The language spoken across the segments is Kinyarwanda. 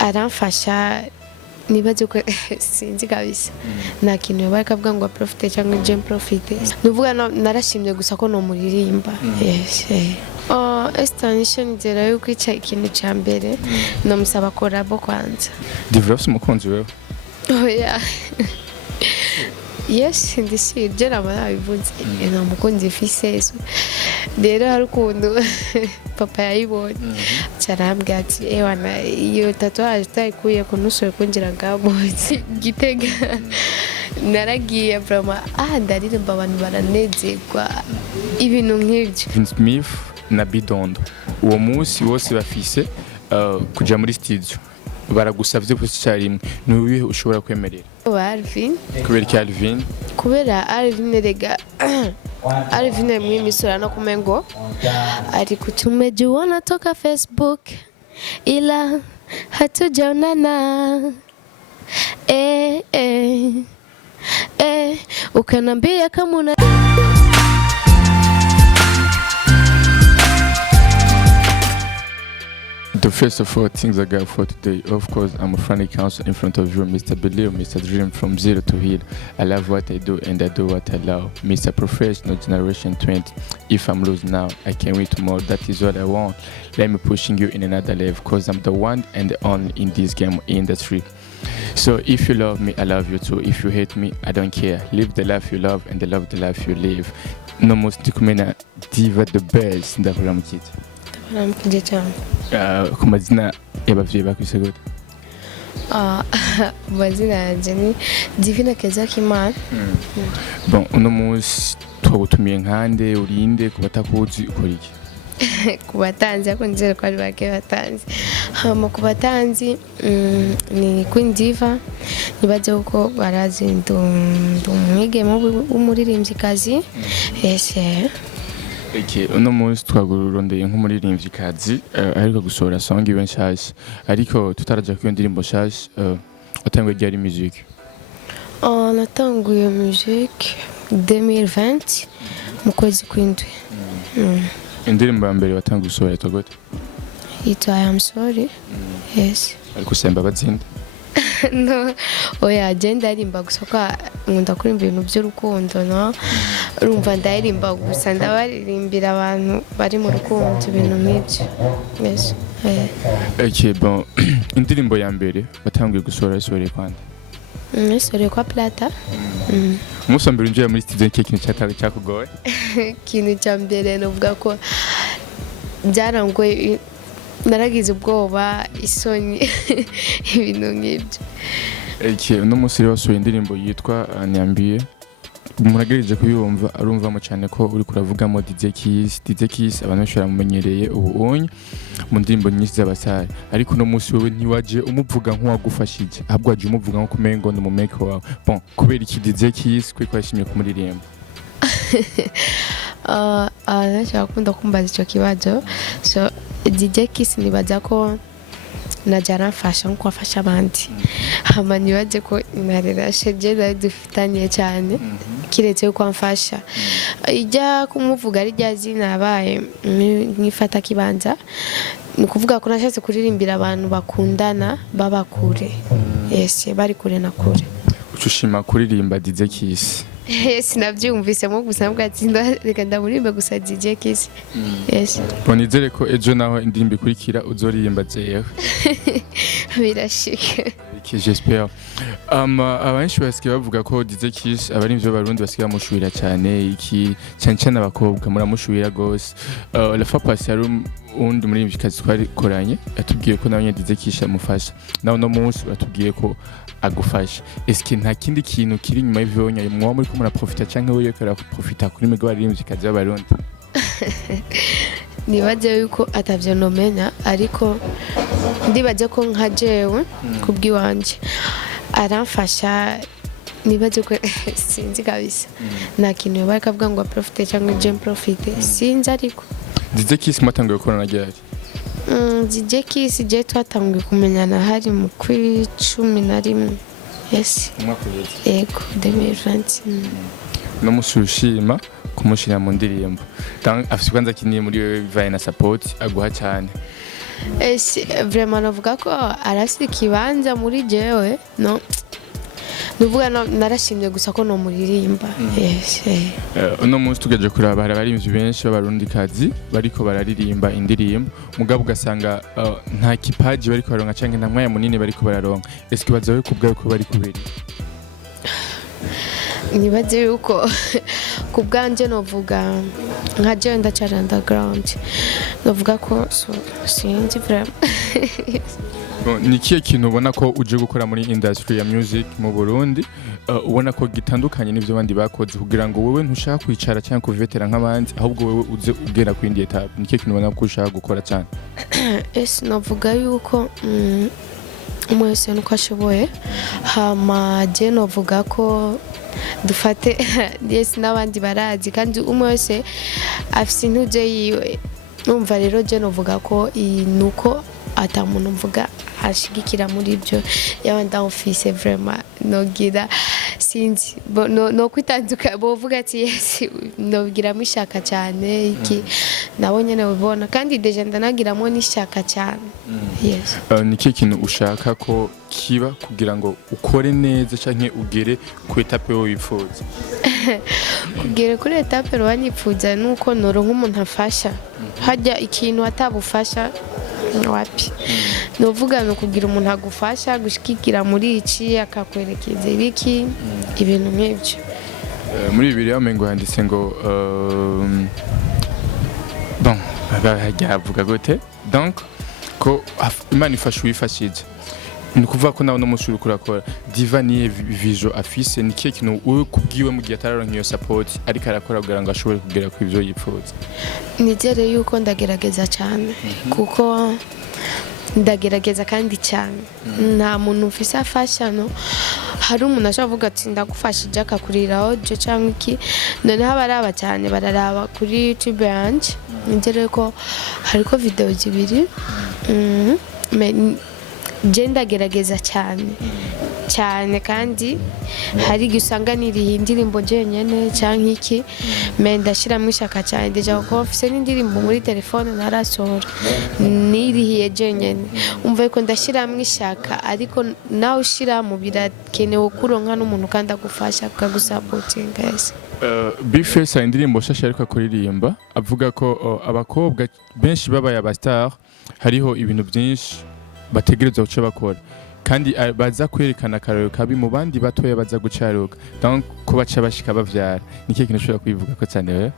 aramfasha nibaze ko sinzi kabisa nta kintu yabaye akavuga ngo profite cyangwa je profite nuvuga narashimye gusa ko no muririmba yes extension zera yuko ica ikintu cya mbere no musaba korabo kwanza develops umukunzi wewe yeah yes ndisi je nabona bivuze no mukunzi fiseso rero hari ukuntu papa yayibonye cyarambye ati ewana iyo tatuage tayikuye kunusoye kungira ngabo Gitega naragiye vraiment ndaririmba abantu baranezerwa ibintu nk'ibyo Smith na Bidondo uwo munsi wose bafise kuja muri studio baragusavye ko cyarimwe nubihe ushobora kwemerera Alvin kubera Alvin rega Alvin mwimisura no kumengo ari kutumejuana toka Facebook ila hatujaonana ukanambia kama una The first of all things I got for today, of course, I'm a friendly counselor in front of you, Mr. Believe, Mr. Dream from zero to hero. I love what I do and I do what I love. Mr. Professional Generation 20. If I'm losing now, I can't win tomorrow. That is what I want. Let me pushing you in another level because I'm the one and the only in this game industry. So if you love me, I love you too. If you hate me, I don't care. Live the life you love and love the life you live. No most kumena diva the best ndavuga mu kiti. Namukije cyane. Ku mazina y'abavyeyi bakwise gute? Mazina yanje ni Divina Kezakimana. Bon, uno munsi twagutumiye nkande urinde kubatakuzi ukora iki? Kubatanzi akunzere ko ari bake batanzi. Hama kubatanzi ni Queen Diva nibaje uko barazi ndumwige mu umuririmbyikazi. Yes. Uno munsi twagururondeye nk'umuririmvyikazi ariko gusohora song iwe nshasha ariko tutaraja ku ndirimbo nshasha watanguye ryari music natanguye music 2020 mu kwezi kw'indwi indirimbo ya mbere watanguye gusohora yitwa gute yitwa I am sorry yes ariko semba batsinda no oya agenda arimba gusa ko nkunda kurimba ibintu by'urukundo no urumva ndayirimba gusa ndabaririmbira abantu bari mu rukundo ibintu nk'ibyo yes bon indirimbo ya mbere batanguye gusohora isohore kwanda isohore kwa Plata umunsi mbere unjiye muri studio ikintu cyatawe cyakugoye ikintu cya mbere novuga ko byarangoye naragize ubwoba isoni ibintu nk'ibyo uno munsi rero wasohoye indirimbo yitwa Nyambiye muragereje kuyumva arumvamo cyane ko uri kuravugamo DJ Kiss abantu bashobora mumenyereye ubu onye mu ndirimbo nyinshi z'abasare ariko no munsi wewe ntiwaje umuvuga nk'uwagufashije ahubwo waje umuvuga nko kumengo no mu make wawe bon kubera iki DJ Kiss kwe kwashimye kumuririmba nashaka kunda kumbaza icyo kibazo so DJ Kiss nibaza ko najara mfasha nko afasha abandi hama nibaje ko inarera sheje dufitanye cyane kiretse ko amfasha ijya kumuvuga ari rya zina abaye nkifata kibanza ni kuvuga ko nashatse kuririmbira abantu bakundana babakure yes bari kure na kure ucushima kuririmba DJ Kiss yes nabyumvise mu gusa bwatsinda reka ndamurimba gusa DJ Kiss yes bonizere ko ejo naho indirimbo ikurikira uzoririmba jewe birashika j'espère abanshi basigaye bavuga ko DJ Kiss abari ivyo barundi basigaye bamushuhira cyane iki cyane abakobwa muramushuhira gose la fois passée ari undi muririmbyikazi twarikoranye atubwiye ko nawe DJ Kiss amufasha naho no munsi batubwiye ko agufasha eske nta kindi kintu kiri nyuma y'ivyonya mwa muri ko muraprofita canke wewe yekara profita kuri mwe baririmbyikazi b'abarundi nibaje yuko atavyo nomenya ariko ndibaje ko nka jewe kubwiwanje aramfasha nibaje ko sinzi kabisa nta kintu yabaye akavuga ngo profite cyangwa je profite sinzi ariko DJ Kiss mwatanguye gukorana ryari DJ Kiss je twatanguye kumenyana hari mu kw'icumi na rimwe yes yego 2020 no musushima kumushira mu ndirimbo afite kwanza kiniye muri wewe bivaye na support aguha cyane vraiment navuga ko arafite ikibanza muri jewe no nuvuga narashimye gusa ko no muririmba. Uno munsi tugeje kuraba hari abarimvyi benshi b'abarundikazi bariko bararirimba indirimbo mugabo ugasanga nta kipaji bariko baronka canke nta mwanya munini bariko bararonka. Est-ce que bazawe kubwayo ko bari kubera nibaze yuko ku bwanje novuga nka jewe ndacara underground novuga ko sinzi vraiment. Ni kiye kintu ubona ko uje gukora muri industry ya music mu Burundi ubona ko gitandukanye n'ivyo bandi bakoze kugira ngo wewe ntushaka kwicara cyangwa kuvetera nk'abandi ahubwo wewe uze ugera ku indi etape? Ni kiye kintu ubona ko ushaka gukora cyane? Novuga yuko umwese nuko ashoboye hama je novuga ko dufate yes n'abandi barazi kandi umwese afise intuje yiwe. Numva rero je novuga ko nuko ata muntu mvuga ashigikira muri byo yabanda office vraiment nogira sinzi no kwitanduka bovuga ati yes nogira mushaka cyane iki nabo nyene ubona kandi deje ndanagiramo nishaka cyane. Yes. Ni kiye kintu ushaka ko kiba kugira ngo ukore neza canke ugere ku etape yo wifuza? Kugera kuri etape ro wanipfuza nuko noro nk'umuntu afasha hajya ikintu atabufasha wapi novuga no kugira umuntu agufasha gushikikira muri iki akakwerekeza ibiki ibintu nk'ibyo. Muri Bibiliya amengo handitse ngo bon bavuga gute donc ko Imana ifasha uwifashije. Ni kuvuga ko nawe no mushuri kurakora Diva niye vision afise ni kiye kintu wewe kubwiwe mu gihe atararonka iyo support ariko arakora kugira ngo ashobore kugera ku ivyo yipfuza? Nizere yuko ndagerageza cyane kuko ndagerageza kandi cyane nta muntu ufise afasha no hari umuntu ashavuga ati ndagufashije akakurira audio cyangwa iki noneho abaraba cyane bararaba kuri YouTube yanje. Nizere ko hariko video zibiri je ndagerageza cyane kandi hari gusanga niri indirimbo jenyene canke iki me ndashiramo ishaka cyane deja ko ofise n'indirimbo muri telefone narasohora nirihiye jenyene umva ko ndashiramo ishaka ariko nawe ushira mu birakenewe kuronka n'umuntu kandi agufasha akagusupportinga. Yes. Bifesa indirimbo shasha ariko akuririmba avuga ko abakobwa benshi babaye abastar hariho ibintu byinshi bategerezwa guca bakora kandi baza kwerekana akarero kabi mu bandi batoya baza gucaruka donc ko baca bashika bavyara. Ni kiye kintu ushobora kwivuga ko cyane wewe?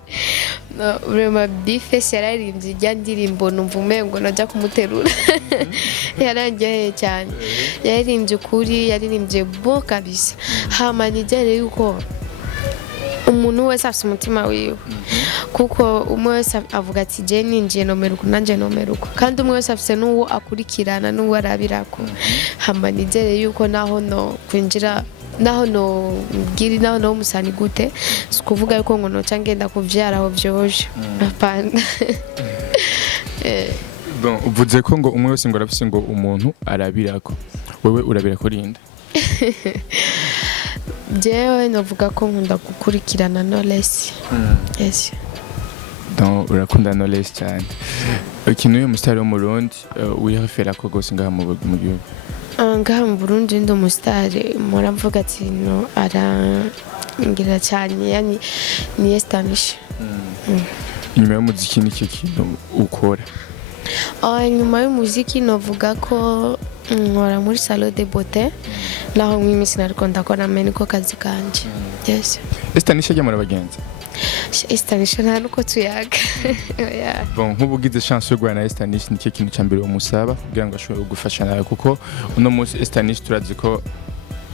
No vraiment Bifesa yararimbye ijya ndirimbo numva umengo najya kumuterura yarangiye cyane yaririmbye kuri yaririmbye bo kabisa hama nigere yuko umuntu wese afite umutima wiwe kuko umwe wese avuga ati je ninjiye nomeruko nanje nomeruko kandi umwe wese afite n'uwo akurikirana n'uwo arabirako hama nizere yuko naho no kwinjira naho no giri naho no musani gute sikuvuga yuko ngo no cangenda kuvyara aho vyoje apana. Bon uvuze ko ngo umwe wese ngo arafise ngo umuntu arabirako wewe urabirako rinda? Jewe novuga ko nkunda gukurikirana Knowless. Yes. Donc urakunda Knowless cyane. Ikintu uyu mustari wo mu Burundi wihafera ko gose ngaha mu gihugu? Ngaha mu Burundi ndo mustari muravuga ati no ngira cyane yani ni Estanish. Nyuma y'umuziki ni cyo kintu ukora? Nyuma y'umuziki novuga ko nkora muri salon de beauté naho mwimisi nariko ndakora meniko kazi kanje. Yes. Estanish ajya muri abagenzi? Estanish nta nuko tuyaga. Bon nk'ubugize chance yo guhana Estanish ni cyo kintu cyambere umusaba kugira ngo ashobore gufasha nawe kuko uno munsi Estanish turazi ko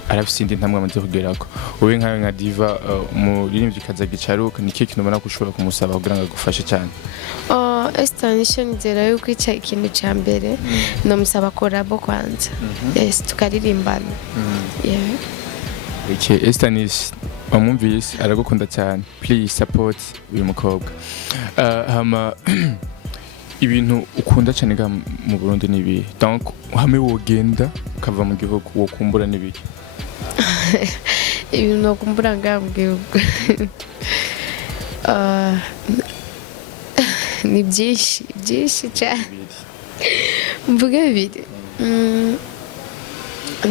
arafise indi ntamwe amaze kugerako. Wowe nka Diva muririmbyi kaza gicaruka ni cyo kintu ubona ko ushobora kumusaba kugira ngo agufashe cyane? Estanish nzera yuko ica ikintu cyambere no musaba korabo kwanza. Yes tukaririmbana. Yeah. Okay, Estanish amumvise aragukunda cyane. Please support uyu mukobwa. Hama ibintu ukunda cyane ga mu Burundi nibi. Donc hame wogenda ukava mu gihugu wokumbura nibi. Ibintu nokumbura nga mu gihugu. Ni byinshi cyane. mvuge bibiri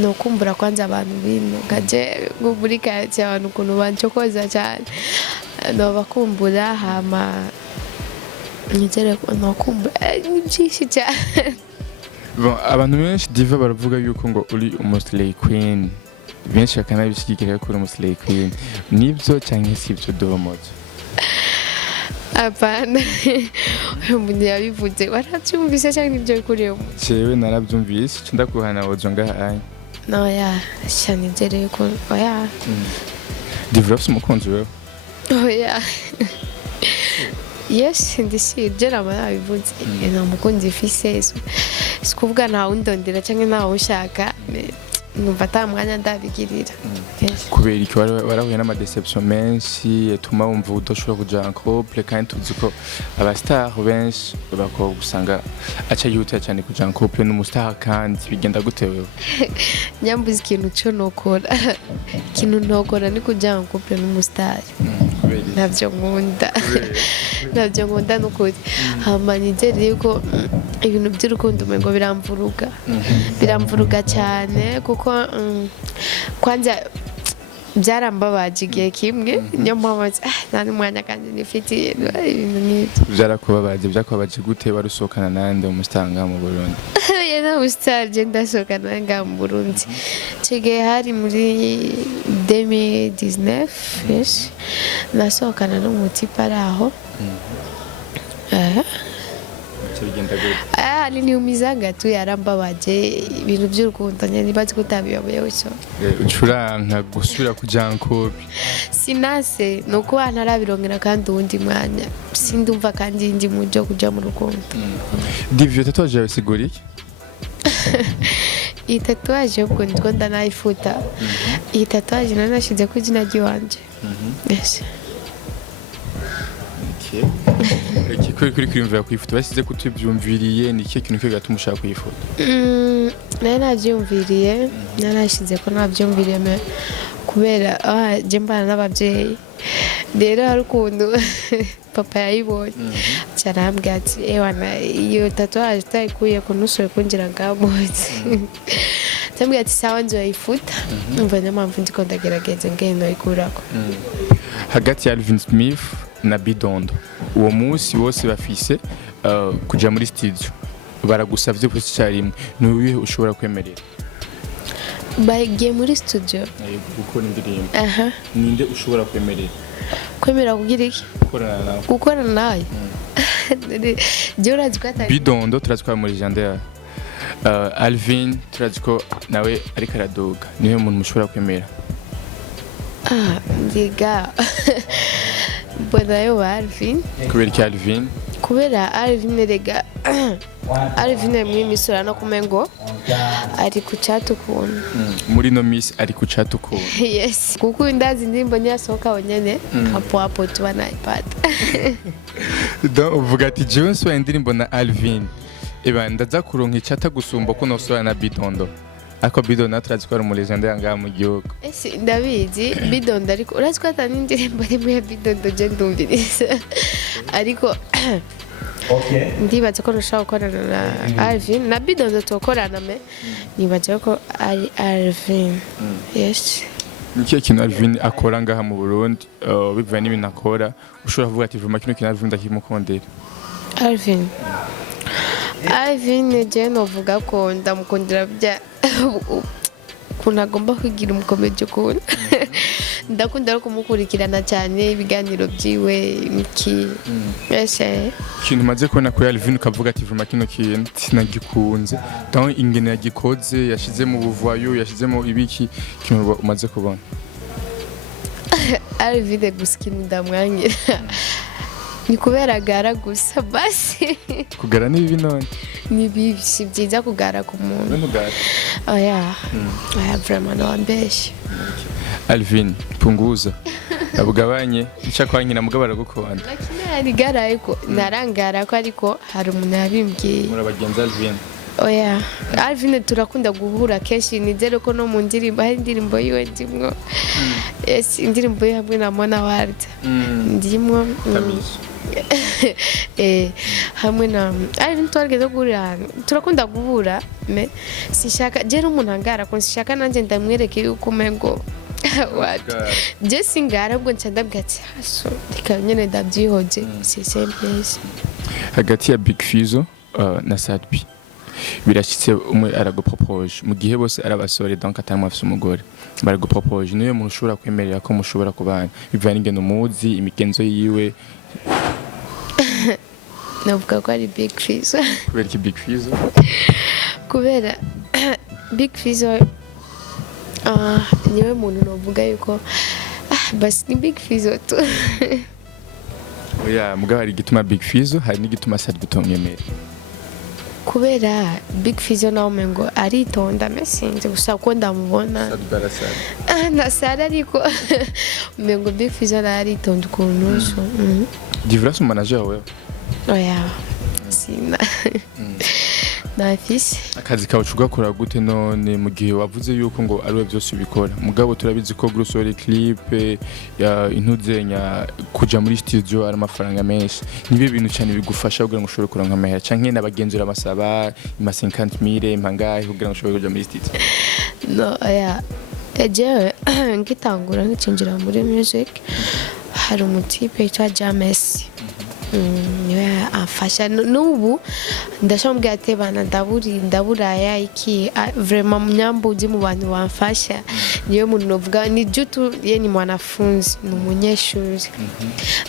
no kumbura kwanza abantu bino gaje muri kati abantu ukuntu bancokoza cyane no bakumbura hama nigere no kumbura byinshi cyane. Bon, abantu benshi diva baravuga yuko ngo uri umuslay queen, benshi bakanabishigikira ko uri umuslay queen, nibyo cyangwa si ibyo domoje? Apana umuntu yabivuze warabyumvise cyangwa nibyo bikuriyemo? Jewe narabyumvise ndakuhana wojo ngaha. No ya cyane ngereye ko oya Develops umukunzi wewe? Oya yes ndisi jera marabivuze ina mukunzi fise sikuvuga nta undondera cyangwa nta ushaka numva atamwanya ndabigirira. Kubera iki warahuye n'amadeception menshi etuma wumva udoshobora kuja en couple kandi tuzi ko abastar benshi bako gusanga aca yihutira cyane kuja en couple n'umustar kandi bigenda gute wewe? Nyambuze ikintu cyo nokora ikintu nokora ni kuja en couple n'umustar nabyo nkunda n'ukuri hama nizere yuko ibintu by'urukundo umengo biramvuruga cyane kuko kwanza byarambabaje igihe kimwe niyo mpamvu nta n'umwanya kandi nifitiye ibintu nk'ibyo. Byakubabaje gute warusohokana nande umusitanga mu Burundi? Yena umustar je ndasohokana nga mu Burundi cege hari muri 2019 yes nasohokana n'umutipe araho aliniumizaga tu yarambabaje ibintu by'urukundo nibazi ko utabiyoboye cyo ucuranka gusubira kuja nkobi sinase nuko antarabirongera kandi uwundi mwanya sindumva kandi ndi mujo kuja mu rukundo. Divyo tatuaje yawe sigura iki? Iyi tatuaje ubwo ndiko ndanayifuta iyi tatuaje nanashize ku izina ry'iwanje. Yes. Okay. Kuri kwimvira kuyifuta basize kutubyumviriye ni cyo kintu cyo gatuma ushaka kuyifuta? Nanabyumviriye nanashize ko nabyumviriye kubera je mbana n'ababyeyi rero hari ukuntu papa yayibonye cyarambwira ati ewana iyo tatuaje utayikuye kunushoye kungira ngamuzi tambwira ati sawa nzoyifuta umva n'impamvu ndiko ndagerageza ngeno ikurako. Hagati ya Alvin Smith na Bidondo uwo munsi wose bafise kuja muri studio baragusavye ko cyarimwe n'ubihe ushobora kwemerera? Bagiye muri studio gukora indirimbo ninde ushobora kwemera kugira iki? Gukorana nawe je urazi ko atari Bidondo turazikora muri Jandea Alvin turaziko nawe ariko araduga niwe muntu mushobora kwemera? Ndiga mbona yo Alvin. Kubera ki Alvin? Kubera Alvin rega Alvin mwimisura no kumengo ari kuchatu kuntu muri no miss ari kuchatu kuntu. Yes kuko ndazi ndimbo nyasoka wonyene hapo tubana iPad. Donc uvuga ati Jones wa indirimbo na Alvin eba ndaza kuronka icyata gusumba ko nosora na Bidondo ako Bidondo naturazi ko ari umulezende yanga mu gihugu. Ese ndabizi Bidondo ariko urazi ko atani indirimbo rimwe ya Bidondo je ndumviriza ariko okay ndibaza ko rushaka gukorana na Alvin na Bidondo tukorana me nibaza ko ari Alvin. Yes. Nikiye kintu Alvin akora ngaha mu Burundi bivuye n'ibintu akora ushobora kuvuga ati vuma kino kintu Alvin ndakimukondera? Alvin je novuga ko ndamukondera bya kuna agomba kwigira umukomeje ukunda ndakunda no kumukurikirana cyane ibiganiro byiwe iki ese kintu maze kubona ko Alvin ukavuga ati vuma kino kintu sinagikunze donc ingene yagikoze yashize mu buvayo yashize mu ibiki kintu umaze kubona? Alvin guskini ndamwangira ni kubera gara gusa basi kugara ni bibi none ni bibi si byiza kugara ku muntu n'ugara oya aya vraiment no ambesh. Alvin punguza abugabanye icyakwanyina mugabara gukonda lakini ari gara ariko narangara ko ariko hari umuntu yabimbwiye muri abagenza Alvin. Oya Alvin turakunda guhura kenshi nizere ko no mu ndirimbo hari indirimbo yiwe ndimwo yes indirimbo ye hamwe na Mona Ward ndimwo hamwe na ari ntitwageze guhurira turakunda guhura me sishaka je n'umuntu angara ko sishaka nanjye ndamwereke yuko umengo what je singara ubwo ncandabwa ati so reka nyene ndabyihoje c'est simple. Hagati ya Big Fizzo na Sadbi birashyitse umwe aragupropose mu gihe bose arabasore donc atamwe afise umugore baragupropose niyo muntu ushobora kwemerera ko mushobora kubana bivanye n'ingendo muzi imigenzo yiwe. Navuga ko ari Big Fizzo. Kubera ki Big Fizzo? Kubera Big Fizzo niwe muntu novuga yuko basi ni Big Fizzo tu. Oya mugabo hari igituma Big Fizzo hari n'igituma Sadbi utomwemera. Kubera Big Fizzo nawe mengo aritonda mesinze gusa ko ndamubona na Sara ariko mengo Big Fizzo aritonda ukuntu so. Difference mu manager wawe? Oya sina nafise akazi kawe ugakora gute none mu gihe wavuze yuko ngo ariwe byose ubikora mugabo turabizi ko grosore clip ya intuzenya kuja muri studio ari amafaranga menshi nibe bintu cyane bigufasha kugira ngo ushobore kuronka amahera canke nabagenzura amasaba ima 50,000 impangahe kugira ngo ushobore kuja muri studio? No oya eje ngitangura ngicinjira muri music hari umutipe yitwa James niwe afasha n'ubu ndashobora ati bana ndaburaya iki vraiment mnyambuzi mu bantu bamfasha niyo muntu novuga ni jutu ye ni mwanafunzi ni umunyeshuri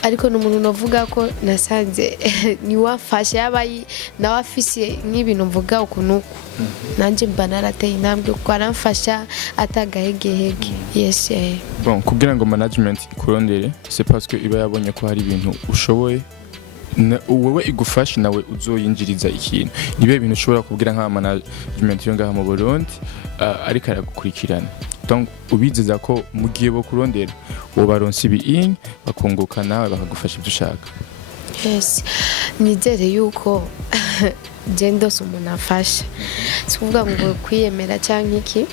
ariko n'umuntu novuga ko nasanze ni wafasha yabayi na wafise nk'ibintu mvuga ukunuko nanje mba narateye intambwe kuko aramfasha atagahegehege. Yes. Bon kugira ngo management ikurondere c'est parce que iba yabonye ko hari ibintu ushoboye wowe igufasha nawe uzoyinjiriza ikintu nibe bintu ushobora kubwira nka management yo ngaha mu Burundi ariko aragukurikirana donc ubizeza ko mu gihe bo kurondera wo baronse ibi bakunguka nawe bakagufasha ibyo ushaka. Yes nizere yuko gendos umuntu afasha sikuvuga ngo kwiyemera cyangwa iki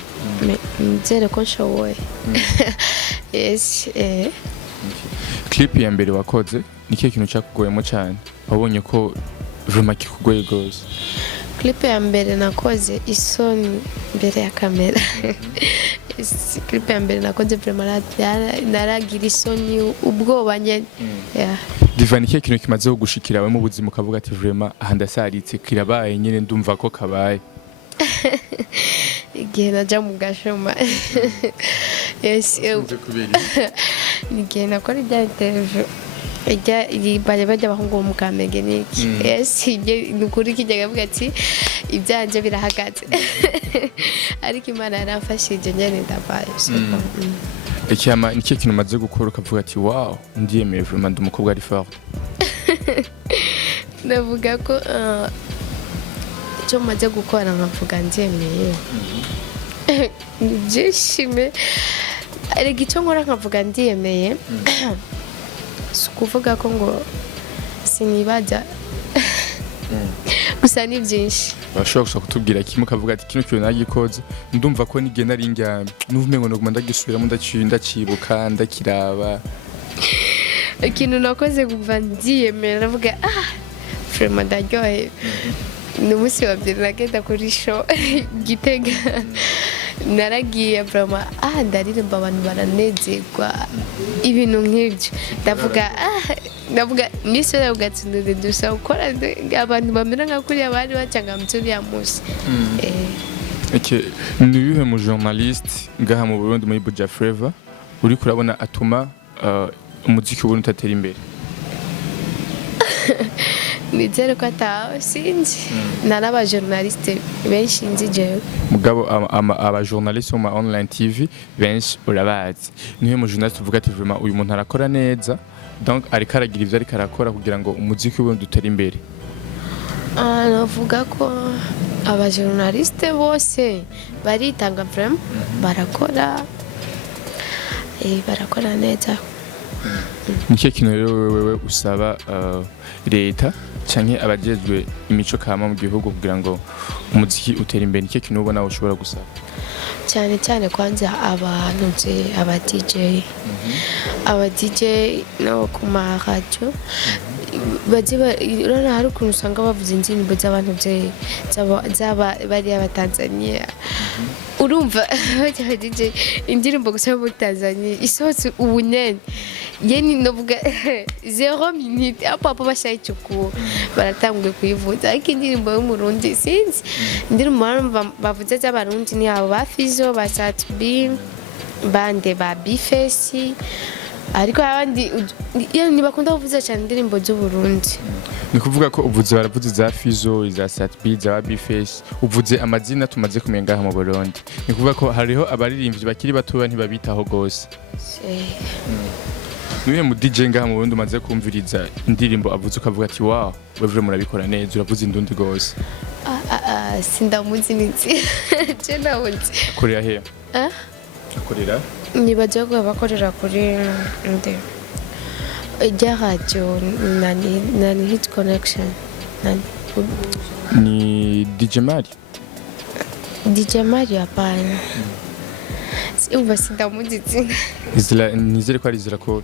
nizere ko nshoboye. Yes. Clip ya mbere wakoze nikiye kintu cyakugoyemo cyane wabonye ko vraiment kikugoye gose? Clip ya mbere nakoze isoni mbere ya kamera. Clip ya mbere nakoze vraiment naragira isoni ubwoba nyene. Diva nikiye kintu kimaze gushikira we mu buzima ukavuga ati vraiment aha ndasaritse kirabaye nyene ndumva ko kabaye? Igihe naja mu gashoma. Yes. Nigihe nakora ibya interview bajya bahungu mu Kamenge niki. Yes nukuri kijya gavuga ati ibyanje birahagaze ariko Imana yaramfashije nyene ndabaye. Icyama nikiye kintu maze gukora ukavuga ati wow ndiyemeye vraiment ndi umukobwa ari fort? Ndavuga ko icyo maze gukora nkavuga ndiyemeye byishime ariko icyo nkora nkavuga ndiyemeye kuvuga ko ngo sinibaza gusa ni byinshi. Bashobora kutubwira kimwe ukavuga ati kino kintu nagikoze ndumva ko nigenda ari indyame n'uvumengo no ndagisubiramo ndacibuka ndakiraba ikintu nakoze kuva ndiyemera navuga vraiment ndaryohe. Ni umunsi wa mbere nagenda kuri show Gitega naragiye vraiment ndaririmba abantu baranezerwa ibintu nk'ibyo ndavuga nisore ugatsindira dusa ukora abantu bamera nka kuri abari bacanga muturi ya musi. Ni yuhe mu journaliste ngaha mu Burundi muri Buja Flava uri kurabona atuma umuziki w'Uburundi utatera imbere? Nizere ko atawe sinzi naraba journaliste benshi nzi jewe mugabo aba journaliste mu online TV benshi urabazi niyo mu journaliste uvuga ati vraiment uyu muntu arakora neza donc ariko aragira ivyo ariko arakora kugira ngo umuziki w'Uburundi utere imbere? Navuga ko aba journaliste bose baritanga vraiment barakora neza. Nicyo kintu rero wewe usaba leta canke abajejwe imico kama mu gihugu kugira ngo umuziki utere imbere nicyo kintu ubona ushobora gusaba? cyane kwanza abantu aba DJ no ku ma radio urabona hari ukuntu usanga bavuze indirimbo z'abantu z'aba bariya Abatanzania urumva bagiye indirimbo gusa yo muri Tanzania isohotse ubu nyene yeni novuga 0 minute apo bashayicuku baratanguye kuyivuza ariko indirimbo yo mu Burundi sinzi indirimbo bavuze z'abarundi ni abo ba Fizo ba Satbi bande ba Bifesi ariko abandi yani bakunda kuvuza cyane indirimbo z'u Burundi ni kuvuga ko uvuze baravuze za Fizo za Satbi za Bifesi uvuze amazina tumaze kumenga mu Burundi ni kuvuga ko hariho abaririmbyi bakiri batoya ntibabitaho gose niwe mu DJ ngaha mu Burundi umaze kumviriza indirimbo avuze ukavuga ati wow wewe murabikora neza uravuze indundi gose sindamuzi nitsi je nawuzi akorera he akorera nibaje ko bakorera kuri nde ijya radio nani hit connection ni DJ Mari hapana umva sindamuzi tsinga nizere ko ari Izra ko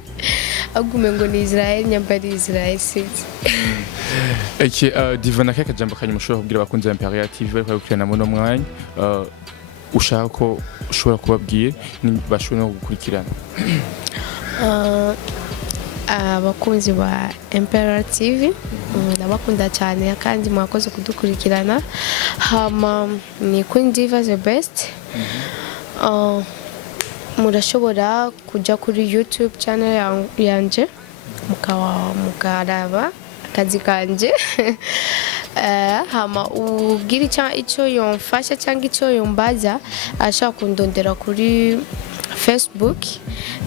agume ngo ni Israel nyambari Israel siti divana kaka jambo kanyuma ushobora kubwira abakunzi ba Imperial TV bari kwakurikirana muno mwanya ushaka ko ushobora kubabwira bashobora no gukurikirana abakunzi ba Imperial TV ndabakunda cyane kandi mwakoze kudukurikirana hama ni Queen Diva the best murashobora kujya kuri YouTube channel yanje mukaraba akazi kanje hama ugira icyo yomfasha cyangwa icyo yombaza ashaka kundondera kuri Facebook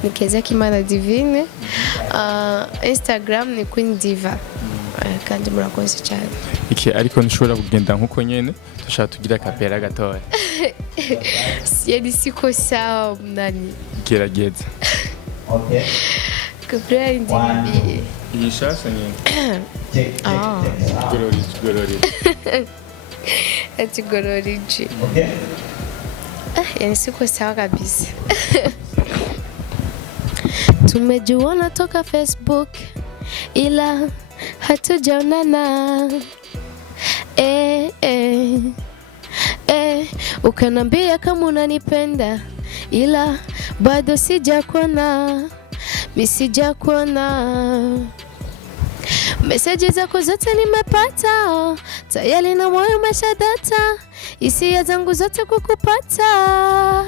ni Kezekimana Divine Instagram ni Queen Diva kandi murakoze cyane ariko nshobora kugenda nkuko nyene dushaka tugira kapera gatoya yani siko sawa nani gerageza kapera indirimbi yishasa nyene gorori ati gororiji yani siko sawa kabisa tumejuana toka Facebook ila hatujaonana ukanambia kama unanipenda ila bado sijakuona meseji zako zote nimepata tayari na moyo umeshadata hisia zangu zote kukupata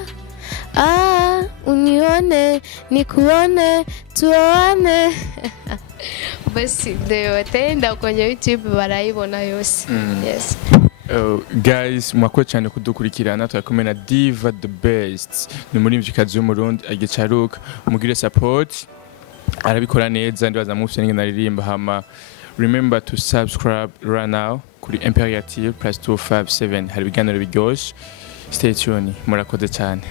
unione nikuone tuone basi ndio wataenda kwenye YouTube barayibona yose yes guys mwakoze cyane kudukurikirana twakomeye na Diva the best ni muri mvikazi y'umurundi agicaruka umugire support arabikora neza ndibaza mufite n'ingena ririmba hama remember to subscribe right now kuri Imperial TV +257 hari ibiganiro biryoshye stay tuned murakoze cyane